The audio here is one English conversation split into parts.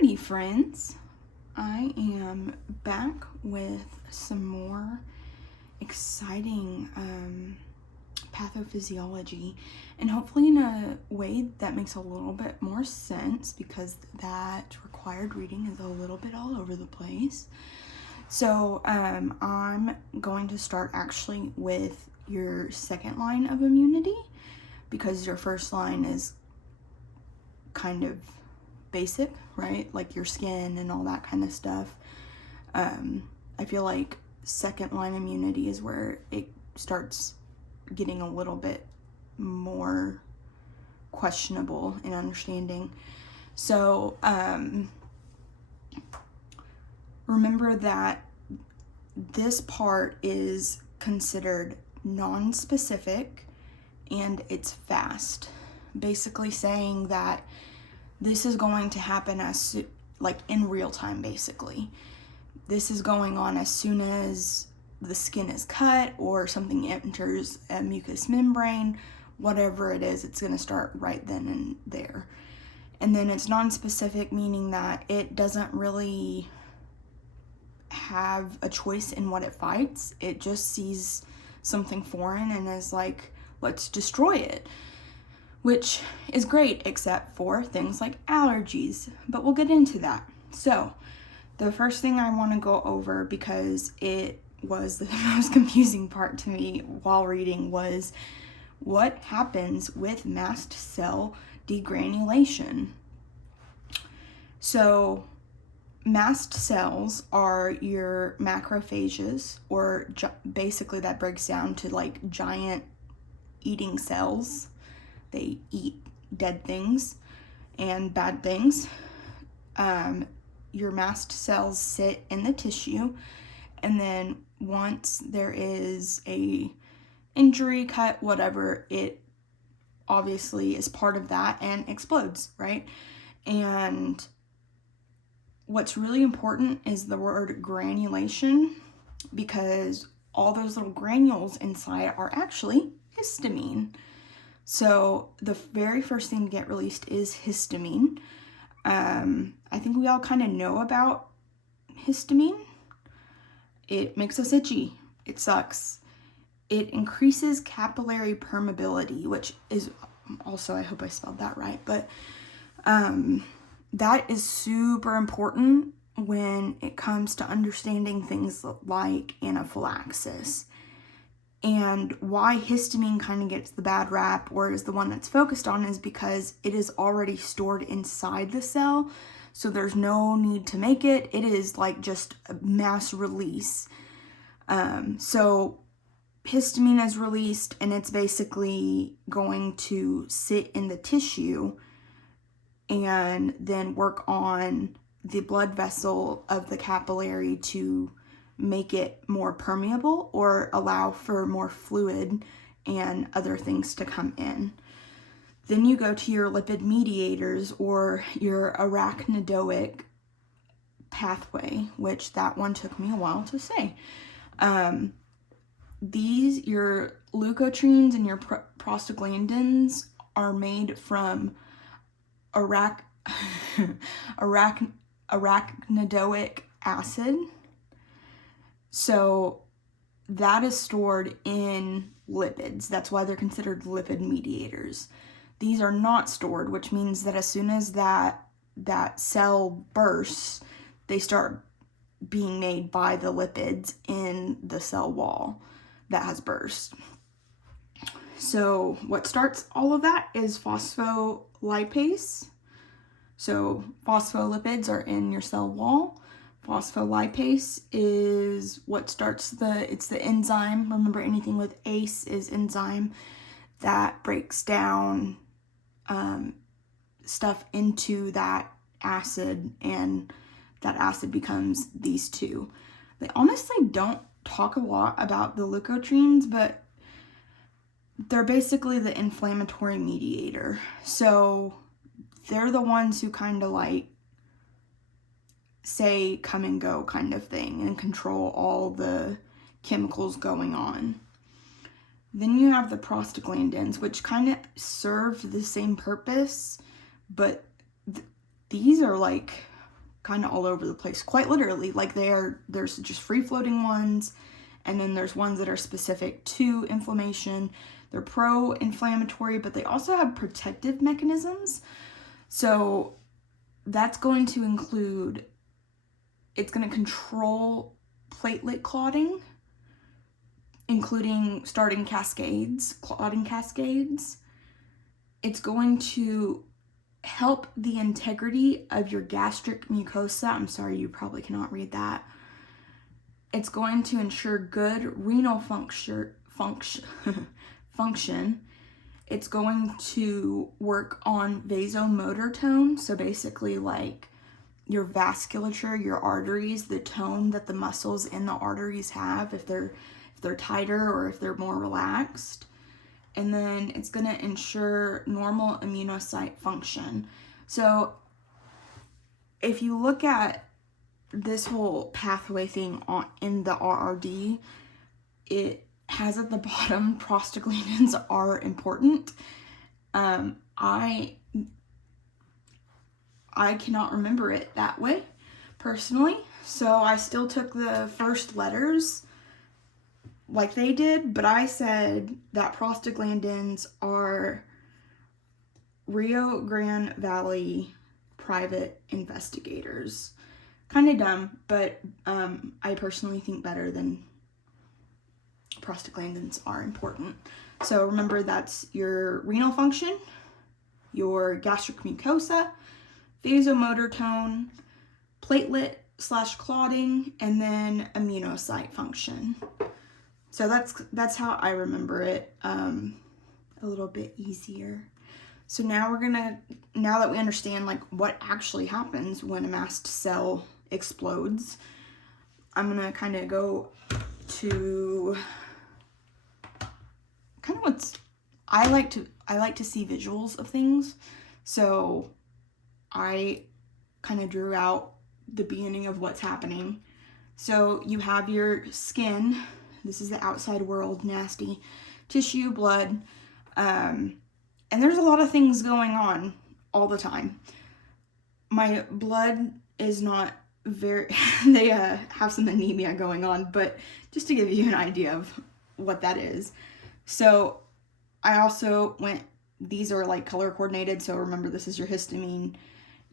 Howdy, friends. I am back with some more exciting pathophysiology, and hopefully in a way that makes a little bit more sense, because that required reading is a little bit all over the place. So I'm going to start actually with your second line of immunity, because your first line is kind of basic, right? Like your skin and all that kind of stuff. I feel like second line immunity is where it starts getting a little bit more questionable in understanding. So remember that this part is considered non-specific and it's fast, basically saying that this is going to happen like in real time. Basically, this is going on as soon as the skin is cut or something enters a mucous membrane. Whatever it is, it's going to start right then and there. And then it's non-specific, meaning that it doesn't really have a choice in what it fights. It just sees something foreign and is like, let's destroy it. Which is great, except for things like allergies, but we'll get into that. So the first thing I want to go over, because it was the most confusing part to me while reading, was what happens with mast cell degranulation. So mast cells are your macrophages, or basically that breaks down to like giant eating cells. They eat dead things and bad things. Your mast cells sit in the tissue, and then once there is a injury, cut, whatever, it obviously is part of that and explodes, right? And what's really important is the word granulation, because all those little granules inside are actually histamine. So the very first thing to get released is histamine. I think we all kind of know about histamine. It makes us itchy. It sucks. It increases capillary permeability, which is also, I hope I spelled that right, but that is super important when it comes to understanding things like anaphylaxis. And why histamine kind of gets the bad rap, or is the one that's focused on, is because it is already stored inside the cell. So there's no need to make it. It is like just a mass release. So histamine is released, and it's basically going to sit in the tissue and then work on the blood vessel of the capillary to make it more permeable or allow for more fluid and other things to come in. Then you go to your lipid mediators, or your arachnoidoic pathway, which that one took me a while to say. Your leukotrienes and your prostaglandins are made from arachnoidoic acid. So that is stored in lipids. That's why they're considered lipid mediators. These are not stored, which means that as soon as that cell bursts, they start being made by the lipids in the cell wall that has burst. So what starts all of that is phospholipase. So phospholipids are in your cell wall. Phospholipase is what starts it's the enzyme. Remember, anything with ACE is enzyme that breaks down stuff into that acid, and that acid becomes these two. They honestly don't talk a lot about the leukotrienes, but they're basically the inflammatory mediator. So they're the ones who kind of like say come and go kind of thing, and control all the chemicals going on. Then you have the prostaglandins, which kind of serve the same purpose, but these are like kind of all over the place, quite literally. Like there's just free-floating ones, and then there's ones that are specific to inflammation. They're pro-inflammatory, but they also have protective mechanisms. So that's going to include, it's going to control platelet clotting, including starting cascades, clotting cascades. It's going to help the integrity of your gastric mucosa. I'm sorry, you probably cannot read that. It's going to ensure good renal function. It's going to work on vasomotor tone. So basically like your vasculature, your arteries, the tone that the muscles in the arteries have, if they're tighter or if they're more relaxed. And then it's going to ensure normal immunocyte function. So if you look at this whole pathway thing in the RRD, it has at the bottom, prostaglandins are important. I cannot remember it that way, personally. So I still took the first letters like they did, but I said that prostaglandins are Rio Grande Valley private investigators. Kind of dumb, but I personally think better than prostaglandins are important. So remember, that's your renal function, your gastric mucosa, vasomotor tone, platelet/clotting, and then immunocyte function. So that's how I remember it, a little bit easier. So now now that we understand like what actually happens when a mast cell explodes, I'm gonna kind of go to kind of what's, I like to see visuals of things. So I kind of drew out the beginning of what's happening. So you have your skin. This is the outside world, nasty tissue, blood, and there's a lot of things going on all the time. My blood is not very, they have some anemia going on, but just to give you an idea of what that is. So I also these are like color coordinated, so remember this is your histamine,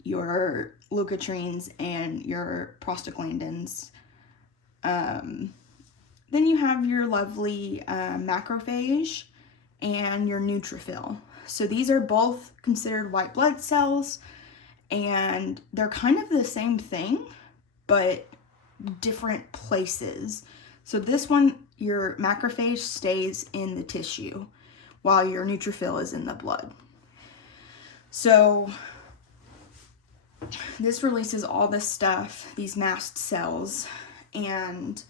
your leukotrienes, and your prostaglandins. Then you have your lovely macrophage and your neutrophil. So these are both considered white blood cells, and they're kind of the same thing, but different places. So this one, your macrophage stays in the tissue, while your neutrophil is in the blood. So this releases all this stuff, these mast cells, and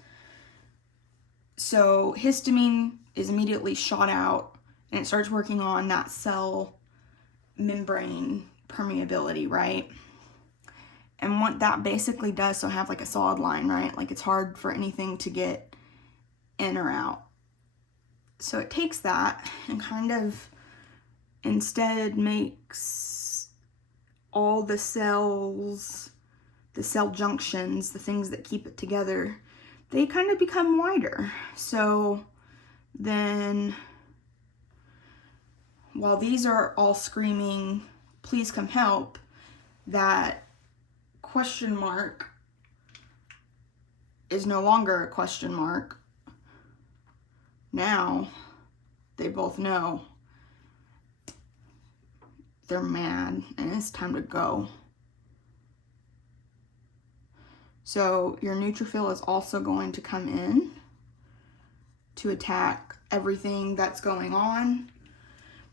so histamine is immediately shot out, and it starts working on that cell membrane permeability, right? And what that basically does, so have like a solid line, right? Like it's hard for anything to get in or out. So it takes that and kind of instead makes all the cells, the cell junctions, the things that keep it together, they kind of become wider. So then while these are all screaming, please come help, that question mark is no longer a question mark. Now they both know they're mad and it's time to go. So your neutrophil is also going to come in to attack everything that's going on.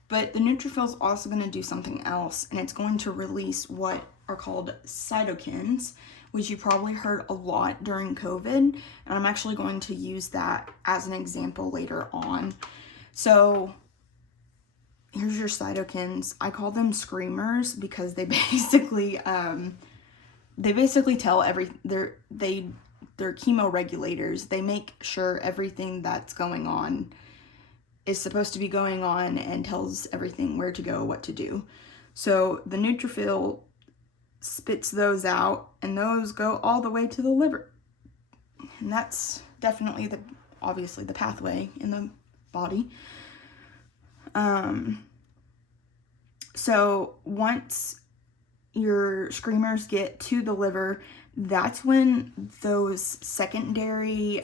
But the neutrophil is also going to do something else, and it's going to release what are called cytokines, which you probably heard a lot during COVID, and I'm actually going to use that as an example later on. So here's your cytokines. I call them screamers because they basically tell they're chemoregulators. They make sure everything that's going on is supposed to be going on and tells everything where to go, what to do. So the neutrophil spits those out, and those go all the way to the liver. And that's definitely obviously the pathway in the body. So once your screamers get to the liver, that's when those secondary,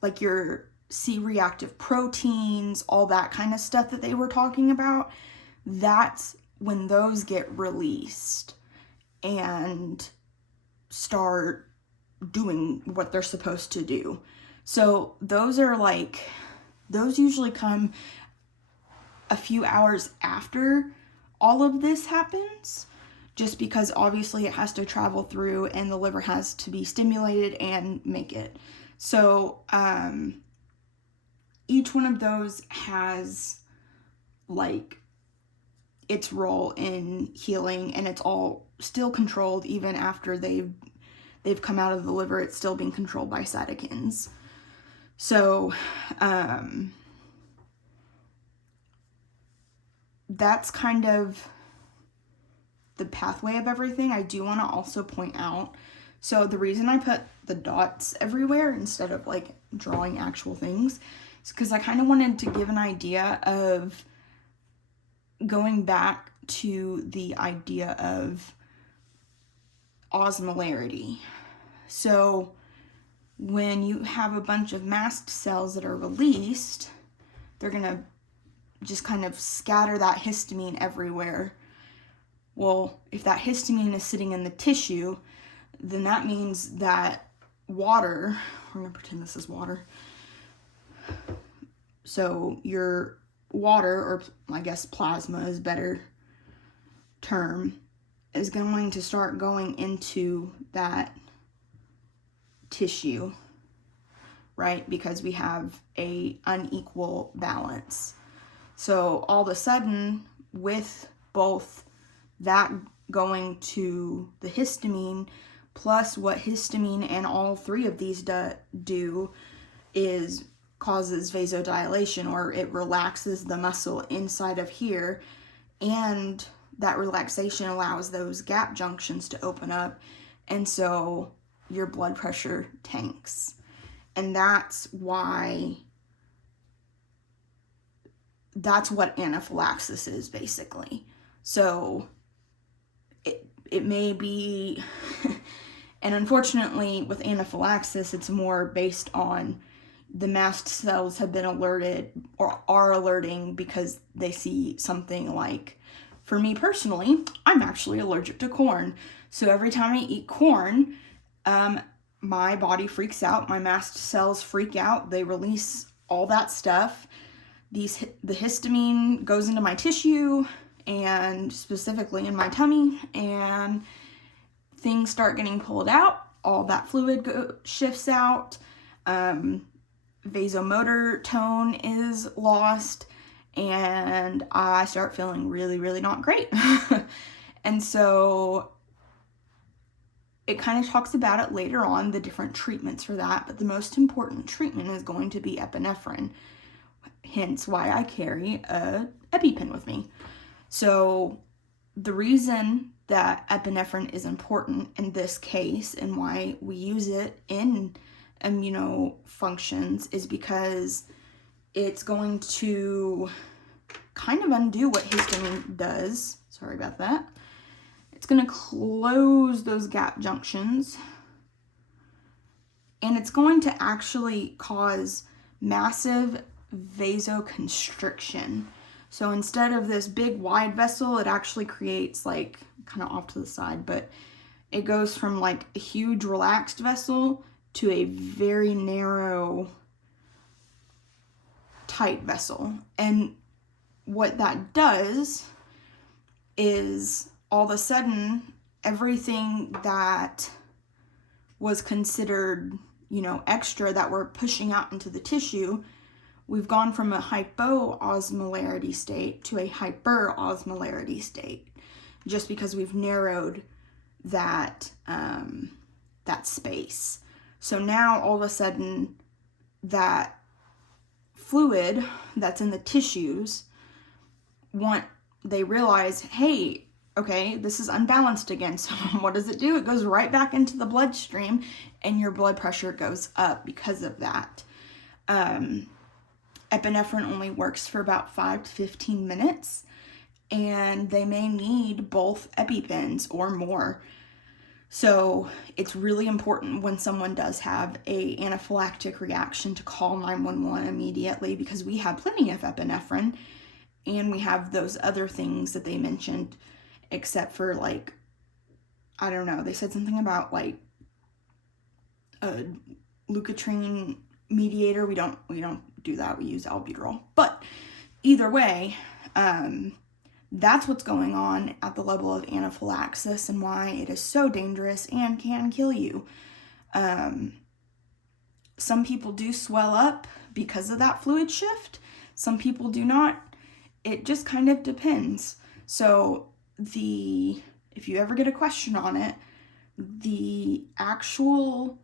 like your C-reactive proteins, all that kind of stuff that they were talking about, that's when those get released and start doing what they're supposed to do. So those usually come a few hours after all of this happens, just because obviously it has to travel through and the liver has to be stimulated and make it. So each one of those has like its role in healing, and it's all still controlled even after they've come out of the liver. It's still being controlled by cytokines. So that's kind of the pathway of everything. I do want to also point out, so the reason I put the dots everywhere instead of like drawing actual things is because I kind of wanted to give an idea of going back to the idea of osmolarity. So when you have a bunch of mast cells that are released, they're going to just kind of scatter that histamine everywhere. Well, if that histamine is sitting in the tissue, then that means that water, we're going to pretend this is water. So your water, or I guess plasma is a better term, is going to start going into that tissue, right? Because we have a unequal balance. So all of a sudden, with both that going to the histamine, plus what histamine and all three of these do is causes vasodilation, or it relaxes the muscle inside of here, and that relaxation allows those gap junctions to open up, and so your blood pressure tanks. And that's what anaphylaxis is basically. So it may be, and unfortunately with anaphylaxis, it's more based on the mast cells have been alerted or are alerting because they see something like, for me personally, I'm actually allergic to corn. So every time I eat corn, my body freaks out, my mast cells freak out, they release all that stuff. The histamine goes into my tissue, and specifically in my tummy, and things start getting pulled out, all that fluid shifts out, vasomotor tone is lost, and I start feeling really, really not great. And so it kind of talks about it later on, the different treatments for that, but the most important treatment is going to be epinephrine, hence why I carry a EpiPen with me. So the reason that epinephrine is important in this case and why we use it in immunofunctions is because it's going to kind of undo what histamine does. Sorry about that. It's going to close those gap junctions, and it's going to actually cause massive vasoconstriction. So instead of this big wide vessel, it actually creates, like, kind of off to the side, but it goes from like a huge relaxed vessel to a very narrow, tight vessel. And what that does is all of a sudden, everything that was considered, extra that we're pushing out into the tissue, we've gone from a hypoosmolarity state to a hyperosmolarity state, just because we've narrowed that space. So now all of a sudden, that fluid that's in the tissues, they realize, hey, Okay, this is unbalanced again. So what does it do? It goes right back into the bloodstream and your blood pressure goes up because of that. Epinephrine only works for about 5 to 15 minutes, and they may need both EpiPens or more. So it's really important when someone does have a anaphylactic reaction to call 911 immediately, because we have plenty of epinephrine and we have those other things that they mentioned, except for like, I don't know, they said something about like a leukotriene mediator. We don't do that. We use albuterol. But either way, that's what's going on at the level of anaphylaxis and why it is so dangerous and can kill you. Some people do swell up because of that fluid shift. Some people do not. It just kind of depends. So if you ever get a question on it, the actual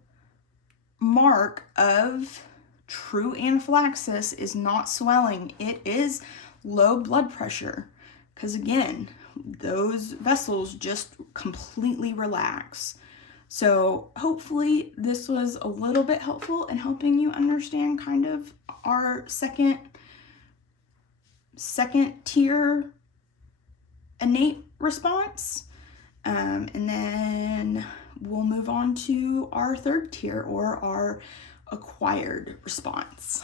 mark of true anaphylaxis is not swelling. It is low blood pressure. Because again, those vessels just completely relax. So hopefully this was a little bit helpful in helping you understand kind of our second tier innate response. And then we'll move on to our third tier, or our acquired response.